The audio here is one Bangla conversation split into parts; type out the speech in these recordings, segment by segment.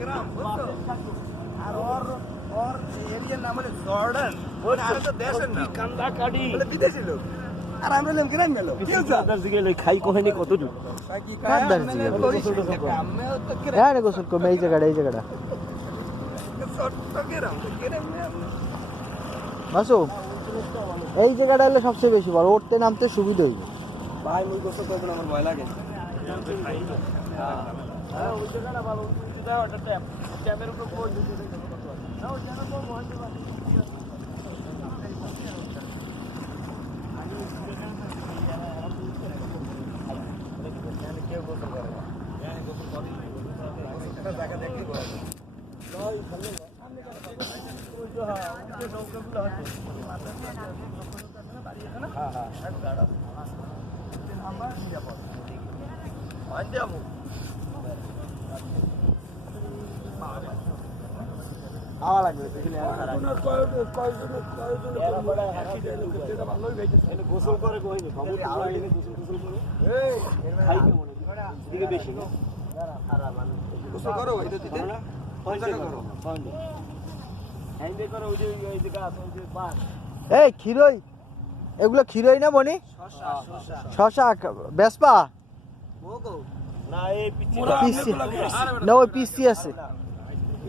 গ্রাম বুঝছ আর ওর ওর এরিয়ার নাম হলো জর্ডান ওর তো দেশের নাম। কান্দা কাটি। বলে বিদেশি লোক। আর আমরা হলাম গ্রাম লোক কি হচ্ছে দাদার দিকে খাই কহেনি কত দূর কার দাঁড় ছিল? আমিও তো গ্রাম। হ্যাঁ রে গোসল করবে এই জায়গাটা এই জায়গাটা। ছোট্ট গ্রাম তো গ্রাম বাসু এই জায়গাটা হলে সবচেয়ে বেশি বড় উঠতে নামতে সুবিধা হইবে। ভাই মুই গোসল করব না আমার ভয় লাগে। হ্যাঁ ওই জায়গাটা ভালো। উঁচু দাও একটা ট্যাপ ট্যাপের উপর বই দিতে না। ওই জায়গা তো বলতে পারি হাওয়া লাগবে গোসল করে কহিনি খবর গোসল গোসল করে খাই কেমন দিকে বেশি গোসল করো এই তো দিতে করো ক্ষীরই। এগুলো ক্ষীরই না বনি? শশা বেসপা না ওই পিসি আছে।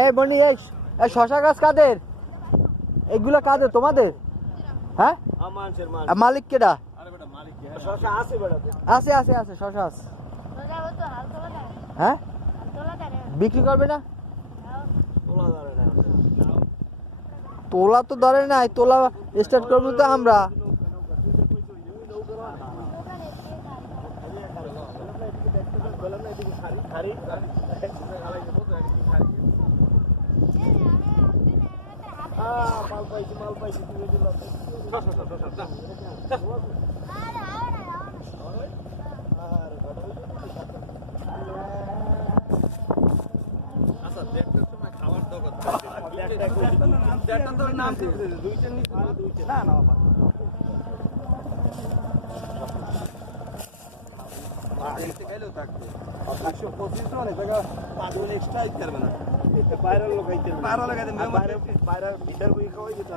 এই বনি এই শশা গাছ কাদের? এগুলো কাদের? তোমাদের? হ্যাঁ? মালিক কেডা? আছে আছে আছে আছে শশা আছে। হ্যাঁ? বিক্রি করবে না? তোলা না। তোলা তো ধরে নাই তোলা স্টার্ট করব তো আমরা। খারি মাল পাইছি মাল পাইছি তুমি আচ্ছা দেখতে তোমার খাবার দরকার একটা দেখতে তোর নাম দুইটা নি না না বাবা দেখতে গেলেও থাকবে একশো পঁচিশ অনেক জায়গা পাঁচজন এক্সট্রা দিতে পারবে না বাইরের লোক আইতে বাইরে লাগাইতে বাইরে বাইরে বিটার বই খাওয়াই যেত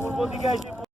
পূর্ব দিকে আসি